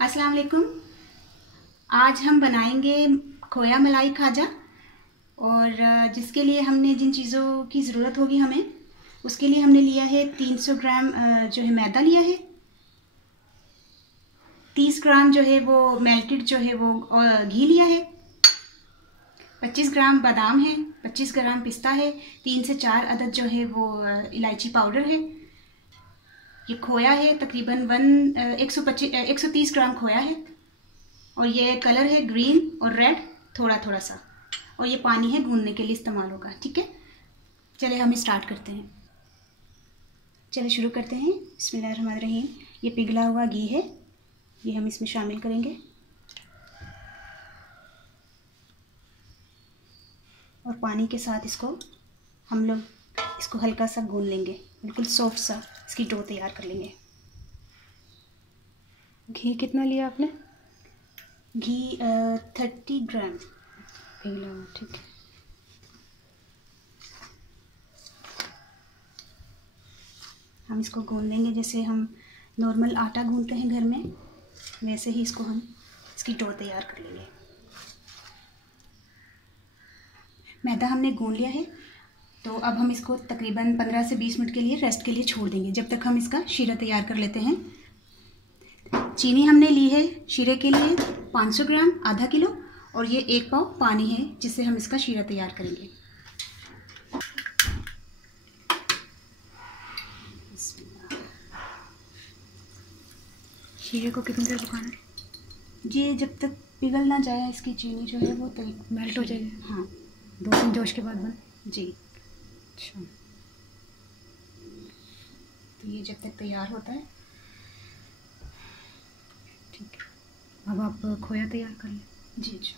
अस्सलाम वालेकुम। आज हम बनाएंगे खोया मलाई खाजा। और जिसके लिए हमने जिन चीज़ों की ज़रूरत होगी हमें, उसके लिए हमने लिया है 300 ग्राम जो है मैदा लिया है। 30 ग्राम जो है वो मेल्टेड जो है वो घी लिया है। 25 ग्राम बादाम है, 25 ग्राम पिस्ता है, 3 से 4 अदद जो है वो इलायची पाउडर है। ये खोया है तकरीबन 130 ग्राम खोया है। और ये कलर है ग्रीन और रेड थोड़ा थोड़ा सा। और ये पानी है गूंदने के लिए इस्तेमाल होगा। ठीक है, चले हम स्टार्ट करते हैं। चले शुरू करते हैं। बिस्मिल्लाहिर्रहमानिर्रहीम। ये पिघला हुआ घी है, ये हम इसमें शामिल करेंगे। और पानी के साथ इसको हम लोग हल्का सा गूंद लेंगे, बिल्कुल सॉफ्ट सा इसकी डो तैयार कर लेंगे। घी कितना लिया आपने? घी 30 ग्राम पिघला हुआ, ठीक है। हम इसको गूंद लेंगे जैसे हम नॉर्मल आटा गूंदते हैं घर में, वैसे ही इसको हम इसकी डो तैयार कर लेंगे। मैदा हमने गूंद लिया है, तो अब हम इसको तकरीबन 15 से 20 मिनट के लिए रेस्ट के लिए छोड़ देंगे, जब तक हम इसका शीरा तैयार कर लेते हैं। चीनी हमने ली है शीरे के लिए 500 ग्राम, आधा किलो। और ये 1 पाव पानी है जिससे हम इसका शीरा तैयार करेंगे। शीरे को कितनी देर पकाना है? ये जब तक पिघल ना जाए इसकी चीनी जो है वो मेल्ट हो जाएगी। हाँ, 2-3 जोश के बाद बन। जी। अच्छा, तो ये जब तक तैयार होता है, ठीक है। अब आप खोया तैयार कर लें। जी जी।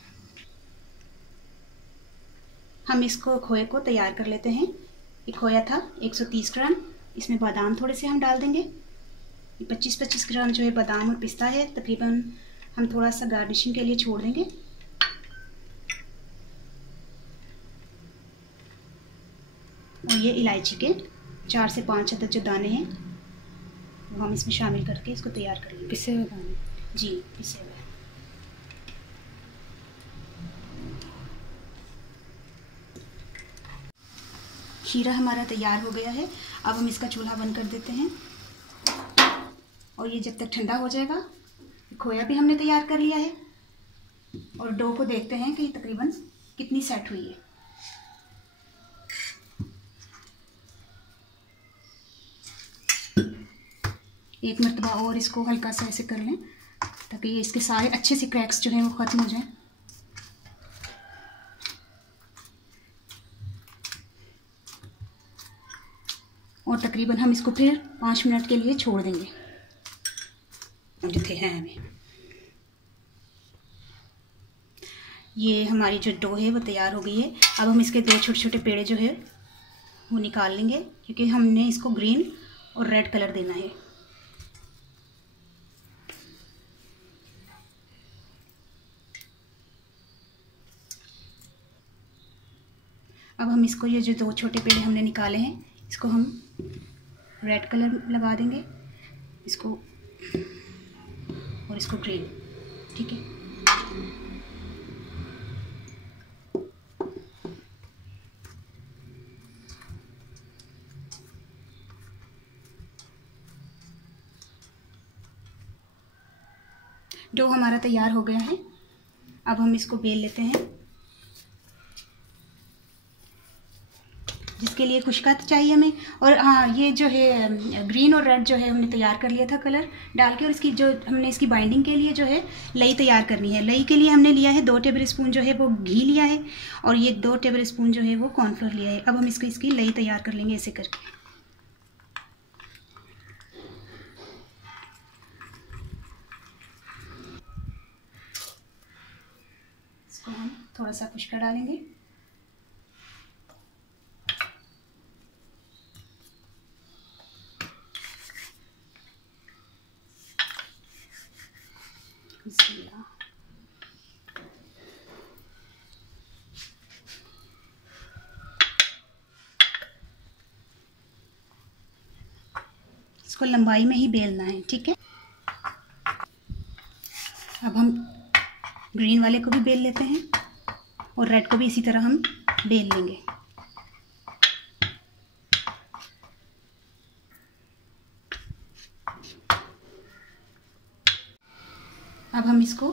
हम इसको खोए को तैयार कर लेते हैं। ये खोया था 130 ग्राम, इसमें बादाम थोड़े से हम डाल देंगे। 25-25 ग्राम जो है बादाम और पिस्ता है, तकरीबन हम थोड़ा सा गार्निशिंग के लिए छोड़ देंगे। और ये इलायची के 4 से 5 अदद जो दाने हैं वो हम इसमें शामिल करके इसको तैयार कर लेंगे। पिसे हुए दाने? जी, पिसे हुए। शीरा हमारा तैयार हो गया है। अब हम इसका चूल्हा बंद कर देते हैं। और ये जब तक ठंडा हो जाएगा, खोया भी हमने तैयार कर लिया है। और डो को देखते हैं कि तकरीबन कितनी सेट हुई है। एक मरतबा और इसको हल्का सा ऐसे कर लें ताकि ये इसके सारे अच्छे से क्रैक्स जो हैं वो ख़त्म हो जाएं। और तकरीबन हम इसको फिर 5 मिनट के लिए छोड़ देंगे। जितने हैं हमें ये हमारी जो डो है वो तैयार हो गई है। अब हम इसके 2 छोटे छोटे पेड़े जो है वो निकाल लेंगे, क्योंकि हमने इसको ग्रीन और रेड कलर देना है। अब हम इसको ये जो 2 छोटे पेड़े हमने निकाले हैं, इसको हम रेड कलर लगा देंगे, इसको और इसको ग्रीन। ठीक है, डो हमारा तैयार हो गया है। अब हम इसको बेल लेते हैं। जिसके लिए खुशका चाहिए हमें। और हाँ, ये जो है ग्रीन और रेड जो है हमने तैयार कर लिया था कलर डाल के। और इसकी जो हमने इसकी बाइंडिंग के लिए जो है लई तैयार करनी है। लई के लिए हमने लिया है 2 टेबल स्पून जो है वो घी लिया है, और ये 2 टेबल स्पून जो है वो कॉर्नफ्लोर लिया है। अब हम इसकी लई तैयार कर लेंगे ऐसे करके। इसको हम थोड़ा सा खुशका डालेंगे। इसको लंबाई में ही बेलना है। ठीक है, अब हम ग्रीन वाले को भी बेल लेते हैं और रेड को भी इसी तरह हम बेल लेंगे। अब हम इसको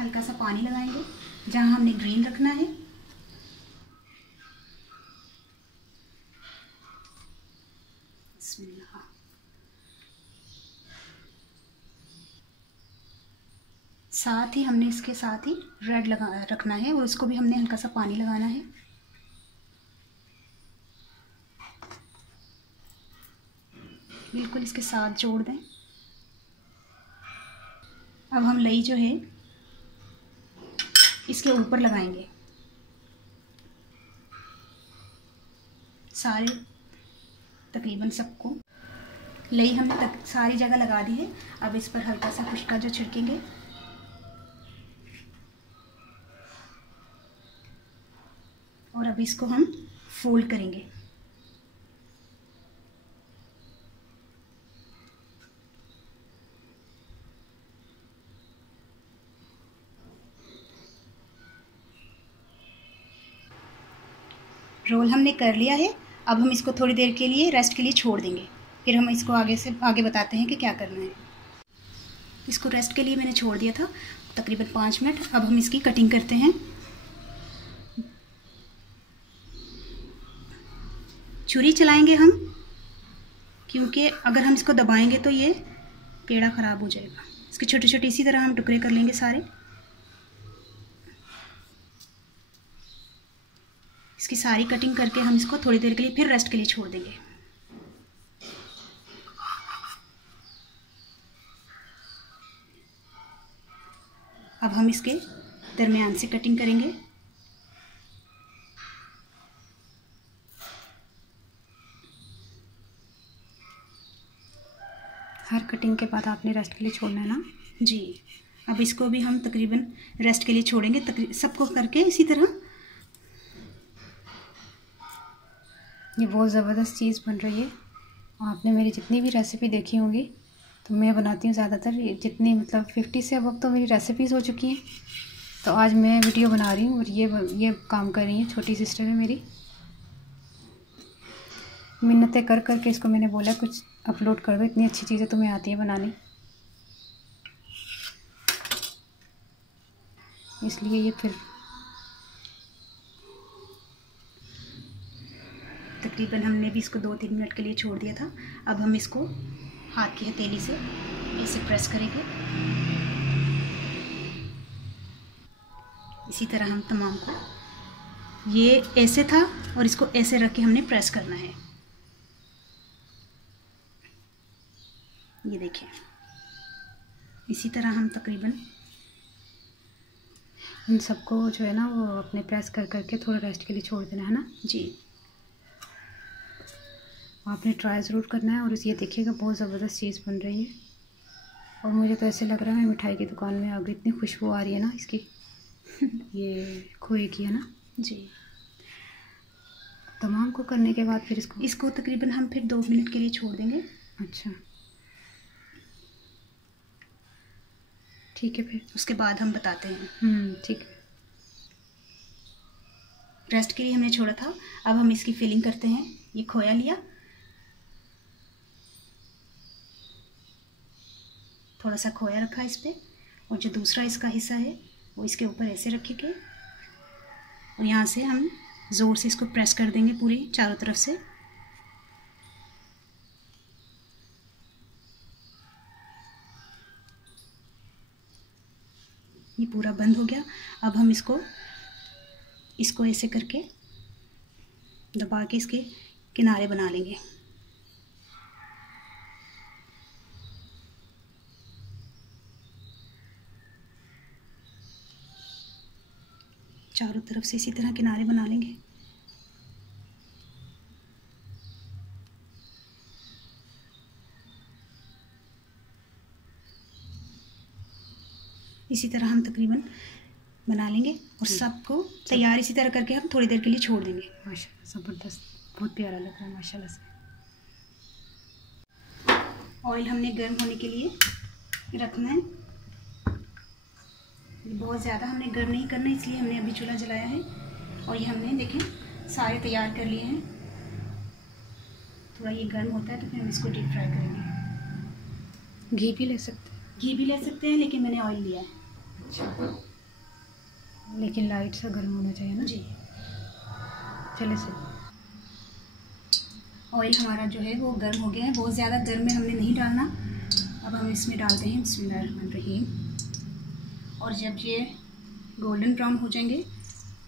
हल्का सा पानी लगाएंगे जहाँ हमने ग्रीन रखना है। साथ ही हमने इसके साथ ही रेड रखना है और उसको भी हमने हल्का सा पानी लगाना है। बिल्कुल इसके साथ जोड़ दें। अब हम लई जो है इसके ऊपर लगाएंगे, सारे तकरीबन सबको लई हमने सारी जगह लगा दी है। अब इस पर हल्का सा खुशका जो छिड़केंगे और अब इसको हम फोल्ड करेंगे। रोल हमने कर लिया है। अब हम इसको थोड़ी देर के लिए रेस्ट के लिए छोड़ देंगे, फिर हम इसको आगे बताते हैं कि क्या करना है। इसको रेस्ट के लिए मैंने छोड़ दिया था तकरीबन 5 मिनट। अब हम इसकी कटिंग करते हैं। छुरी चलाएंगे हम, क्योंकि अगर हम इसको दबाएंगे तो ये पेड़ा ख़राब हो जाएगा। इसके छोटे छोटे इसी तरह हम टुकड़े कर लेंगे सारे। इसकी सारी कटिंग करके हम इसको थोड़ी देर के लिए फिर रेस्ट के लिए छोड़ देंगे। अब हम इसके दरमियान से कटिंग करेंगे। हर कटिंग के बाद आपने रेस्ट के लिए छोड़ना है ना जी। अब इसको भी हम तकरीबन रेस्ट के लिए छोड़ेंगे, सबको करके इसी तरह। ये बहुत ज़बरदस्त चीज़ बन रही है। आपने मेरी जितनी भी रेसिपी देखी होंगी तो मैं बनाती हूँ ज़्यादातर जितनी मतलब 50 से अब तो मेरी रेसिपीज़ हो चुकी हैं। तो आज मैं वीडियो बना रही हूँ और ये काम कर रही है। छोटी सिस्टर है मेरी, मिन्नतें कर करके इसको मैंने बोला कुछ अपलोड कर दो, इतनी अच्छी चीज़ें तुम्हें आती है बनानी, इसलिए ये फिर तकरीबन हमने भी इसको 2-3 मिनट के लिए छोड़ दिया था। अब हम इसको हाथ की हथेली से ऐसे प्रेस करेंगे। इसी तरह हम तमाम को, ये ऐसे था और इसको ऐसे रख के हमने प्रेस करना है। ये देखिए, इसी तरह हम तकरीबन इन सबको जो है ना वो अपने प्रेस कर करके थोड़ा रेस्ट के लिए छोड़ देना है ना जी। आपने ट्राई ज़रूर करना है। और ये देखिएगा बहुत ज़बरदस्त चीज़ बन रही है और मुझे तो ऐसे लग रहा है मैं मिठाई की दुकान में आ गई, इतनी खुशबू आ रही है ना इसकी। ये खोए की है ना जी। तमाम को करने के बाद फिर इसको तकरीबन हम फिर 2 मिनट के लिए छोड़ देंगे। अच्छा ठीक है, फिर उसके बाद हम बताते हैं। ठीक है। रेस्ट के लिए हमने छोड़ा था। अब हम इसकी फिलिंग करते हैं। ये खोया लिया, थोड़ा सा खोया रखा इस पर, और जो दूसरा इसका हिस्सा है वो इसके ऊपर ऐसे रखेंगे और यहाँ से हम ज़ोर से इसको प्रेस कर देंगे पूरी चारों तरफ से। ये पूरा बंद हो गया। अब हम इसको ऐसे करके दबा के इसके किनारे बना लेंगे। चारों तरफ से इसी तरह किनारे बना लेंगे। इसी तरह हम तकरीबन बना लेंगे और सबको तैयार इसी तरह करके हम थोड़ी देर के लिए छोड़ देंगे। माशाल्लाह ज़बरदस्त, बहुत प्यारा लग रहा है माशाल्लाह से। ऑयल हमने गर्म होने के लिए रखना है। बहुत ज़्यादा हमने गर्म नहीं करना, इसलिए हमने अभी चूल्हा जलाया है। और ये हमने देखें सारे तैयार कर लिए हैं। थोड़ा ये गर्म होता है तो फिर हम इसको डीप फ्राई करेंगे। घी भी ले सकते हैं? घी भी ले सकते हैं, लेकिन मैंने ऑयल लिया है। अच्छा, लेकिन लाइट सा गर्म होना चाहिए ना? जी। चले से ऑयल हमारा जो है वो गर्म हो गया है। बहुत ज़्यादा गर्म में हमने नहीं डालना। अब हम इसमें डालते हैं बिस्मिल्लाहिर्रहमानिर्रहीम। और जब ये गोल्डन ब्राउन हो जाएंगे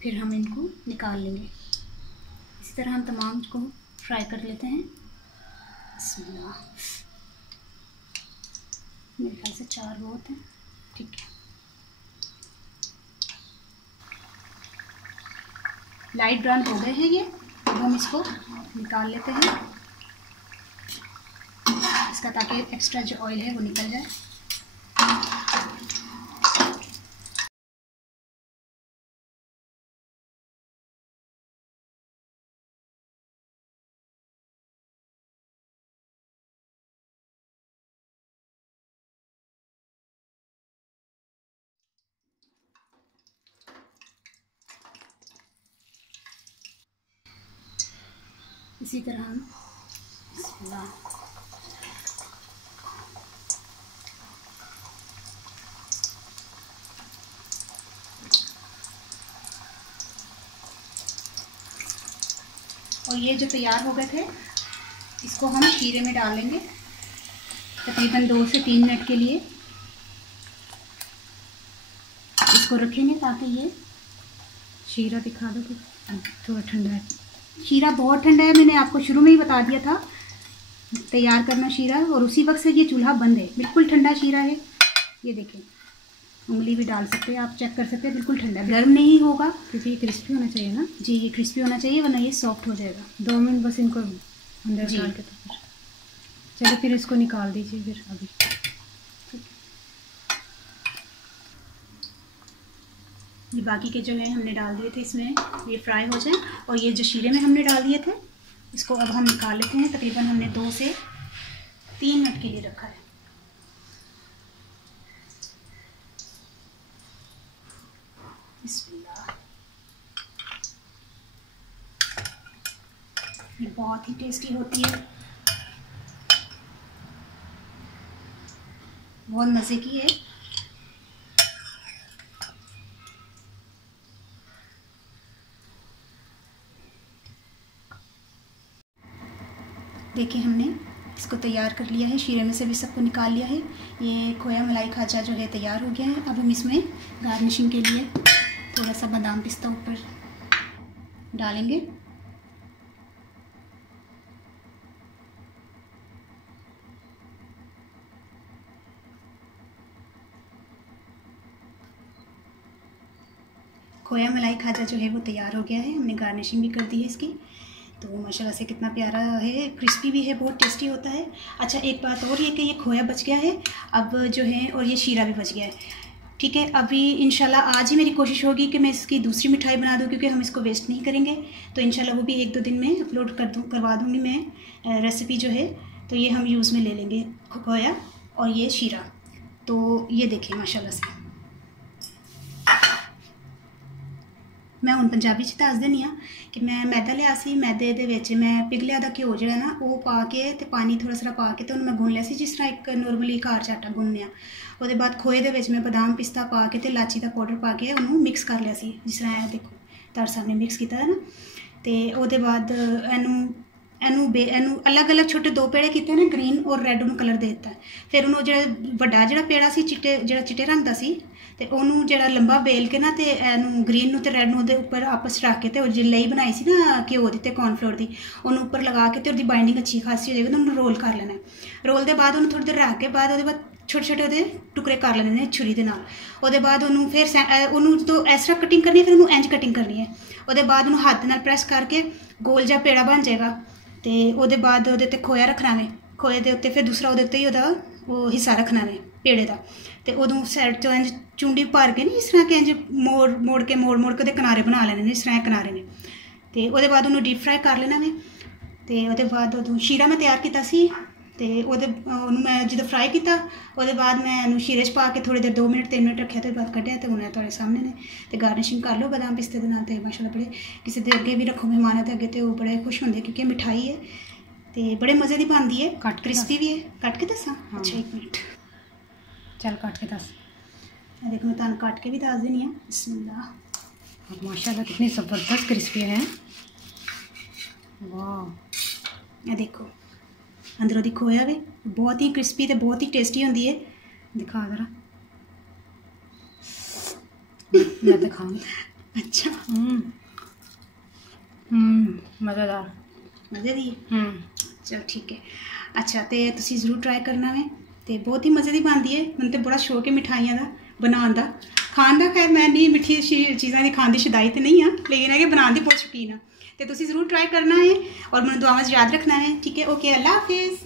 फिर हम इनको निकाल लेंगे। इसी तरह हम तमाम को फ्राई कर लेते हैं। बिस्मिल्लाह। मेरे ख्याल से 4 बहुत हैं। ठीक है, लाइट ब्राउन हो गए हैं ये। अब हम इसको निकाल लेते हैं इसका, ताकि एक्स्ट्रा जो ऑयल है वो निकल जाए। इसी तरह हम और ये जो तैयार हो गए थे इसको हम शीरे में डाल लेंगे तकरीबन 2 से 3 मिनट के लिए। इसको रखेंगे ताकि ये शीरा दिखा दो कि थोड़ा ठंडा है। शीरा बहुत ठंडा है, मैंने आपको शुरू में ही बता दिया था तैयार करना शीरा। और उसी वक्त से ये चूल्हा बंद है, बिल्कुल ठंडा शीरा है। ये देखें, उंगली भी डाल सकते हैं आप, चेक कर सकते हैं, बिल्कुल ठंडा, गर्म नहीं होगा क्योंकि ये क्रिस्पी होना चाहिए ना। जी, ये क्रिस्पी होना चाहिए वरना ये सॉफ्ट हो जाएगा। 2 मिनट बस इनको अंदर डाल के, तो चलो फिर इसको निकाल दीजिए फिर अभी। ये बाकी के जो है हमने डाल दिए थे इसमें, ये फ्राई हो जाए। और ये जो शीरे में हमने डाल दिए थे इसको अब हम निकाल लेते हैं। तकरीबन हमने 2 से 3 मिनट के लिए रखा है। बिस्मिल्लाह। ये बहुत ही टेस्टी होती है, बहुत मज़े की है। देखिए हमने इसको तैयार कर लिया है, शीरे में से भी सबको निकाल लिया है। ये खोया मलाई खाजा जो है तैयार हो गया है। अब हम इसमें गार्निशिंग के लिए थोड़ा सा बादाम पिस्ता ऊपर डालेंगे। खोया मलाई खाजा जो है वो तैयार हो गया है, हमने गार्निशिंग भी कर दी है इसकी। तो माशाल्लाह से कितना प्यारा है, क्रिस्पी भी है, बहुत टेस्टी होता है। अच्छा, एक बात और ये कि ये खोया बच गया है अब जो है, और ये शीरा भी बच गया है। ठीक है, अभी इंशाल्लाह आज ही मेरी कोशिश होगी कि मैं इसकी दूसरी मिठाई बना दूँ, क्योंकि हम इसको वेस्ट नहीं करेंगे। तो इंशाल्लाह वो भी 1-2 दिन में अपलोड करवा दूँगी मैं रेसिपी जो है। तो ये हम यूज़ में ले लेंगे खोया और ये शीरा। तो ये देखिए माशाल्लाह से मैं हूँ पंजाबी च दस देनी हाँ कि मैं मैदा लिया सी, मैदे दे विच मैं पिघलिया दा घ्यो जिहड़ा ना वो पा के ते पानी थोड़ा सा पा के तो मैं गुन लिया सी, जिस तरह एक नॉर्मली घर च आटा गुनने आ। ਉਹਦੇ बाद खोए दे विच मैं बादाम पिस्ता पा के ते इलाची का पाउडर पा के उन्होंने मिक्स कर लिया सी, जिस तरह देखो तार साहब ने मिक्स किया है ना। तो ਉਹਦੇ बाद एनू अलग अलग छोटे 2 पेड़े किए ना, ग्रीन और रैड उन्होंने कलर दे दिता। फिर उन्होंने जो वड्डा जो पेड़ा सी चिट्टे रंग का सी, तो उन्होंने जो लंबा बेल के ना, तो एनू ग्रीन नूं ते रैड नूं उपर आपस रख के, तो जो लई बनाई सी ना घ्यो की कॉर्नफ्लोर की, उन्होंने उपर लगा के, तो उसकी बाइंडिंग अच्छी खासी हो जाएगी। तो उन्होंने रोल कर लेना। रोल के बाद उन्होंने थोड़ी देर रख के बाद वो छोटे छोटे टुकड़े कर लेने छुरी के नाल। ਉਹਦੇ बाद उन्होंने फिर उन्होंने तो इस तरह कटिंग करनी है, फिर उन्होंने इंज कटिंग करनी है। ਉਹਦੇ बाद उन्होंने हाथ नाल प्रैस करके गोल जा पेड़ा बन जाएगा। तो ਉਹਦੇ बाद ਉਹਦੇ ਤੇ खोया रखना है, खोए के उत्ते फिर दूसरा ਉਹਦੇ उत्ते ही वो हिस्सा रखना है पेड़े का। तो उदों साइड तो इंज चुंडी भर के नहीं, इस तरह के इंज मोड़ के किनारे बना लेने, इस तरह किनारे ने। तो ਉਹਦੇ बाद उन्होंने डीप फ्राई कर लेना है। तो ਉਹਦੇ बाद उदों शीरा मैं तैयार किया सी ਤੇ ਉਹਨੂੰ ਮੈਂ ਜਦੋਂ ਫਰਾਈ ਕੀਤਾ ਉਹਦੇ ਬਾਅਦ ਮੈਂ ਇਹਨੂੰ ਸ਼ੀਰੇ 'ਚ ਪਾ ਕੇ ਥੋੜੀ ਦੇਰ 2 ਮਿੰਟ 3 ਮਿੰਟ ਰੱਖਿਆ ਤੇ ਬਾਅਦ ਕੱਢਿਆ ਤੇ ਹੁਣ ਇਹ ਤੁਹਾਡੇ ਸਾਹਮਣੇ ਨੇ। ਤੇ ਗਾਰਨਿਸ਼ਿੰਗ ਕਰ ਲਓ ਬਦਾਮ ਪਿਸਤੇ ਦੇ ਨਾਲ। ਤੇ ਮਾਸ਼ਾਅੱਲਾ ਬੜੇ ਕਿਸੇ ਦੇ ਅੱਗੇ ਵੀ ਰੱਖੋ ਮਹਿਮਾਨਾਂ ਦੇ ਅੱਗੇ ਤੇ ਉਹ ਬੜੇ ਖੁਸ਼ ਹੁੰਦੇ ਕਿਉਂਕਿ ਮਿਠਾਈ ਹੈ ਤੇ ਬੜੇ ਮਜ਼ੇ ਦੀ ਬਣਦੀ ਹੈ। ਕੱਟ ਕ੍ਰਿਸਪੀ ਵੀ ਹੈ। ਕੱਟ ਕੇ ਦੱਸਾਂ? ਅੱਛਾ 1 ਮਿੰਟ चल काट के दस। देखो मैं तुहानू काट के भी दस देनी है। बिस्मिल्लाह। और माशाल्लाह कितनी ज़बरदस्त क्रिस्पी है। वाह ये देखो अंदरों दी खोया वे बहुत ही क्रिस्पी ते बहुत ही टेस्टी होंदी है। दिखा ज़रा। मैं दिखाऊँ? अच्छा मज़ेदार मज़े दी। चलो ठीक है। अच्छा तो तुसी ज़रूर ट्राई करना है तो बहुत ही मज़े की बनती है। मैंने तो बड़ा शौक है मिठाइयों का बनाने का खाने का। खैर मैं नहीं मिठी चीज़ों की खाने की शदाई तो नहीं हाँ लेकिन है कि बनाने की बहुत शौकीन हाँ। तो तुसी ज़रूर ट्राई करना है और मैंने दुआवां याद रखना है। ठीक है ओके अल्लाह हाफिज़।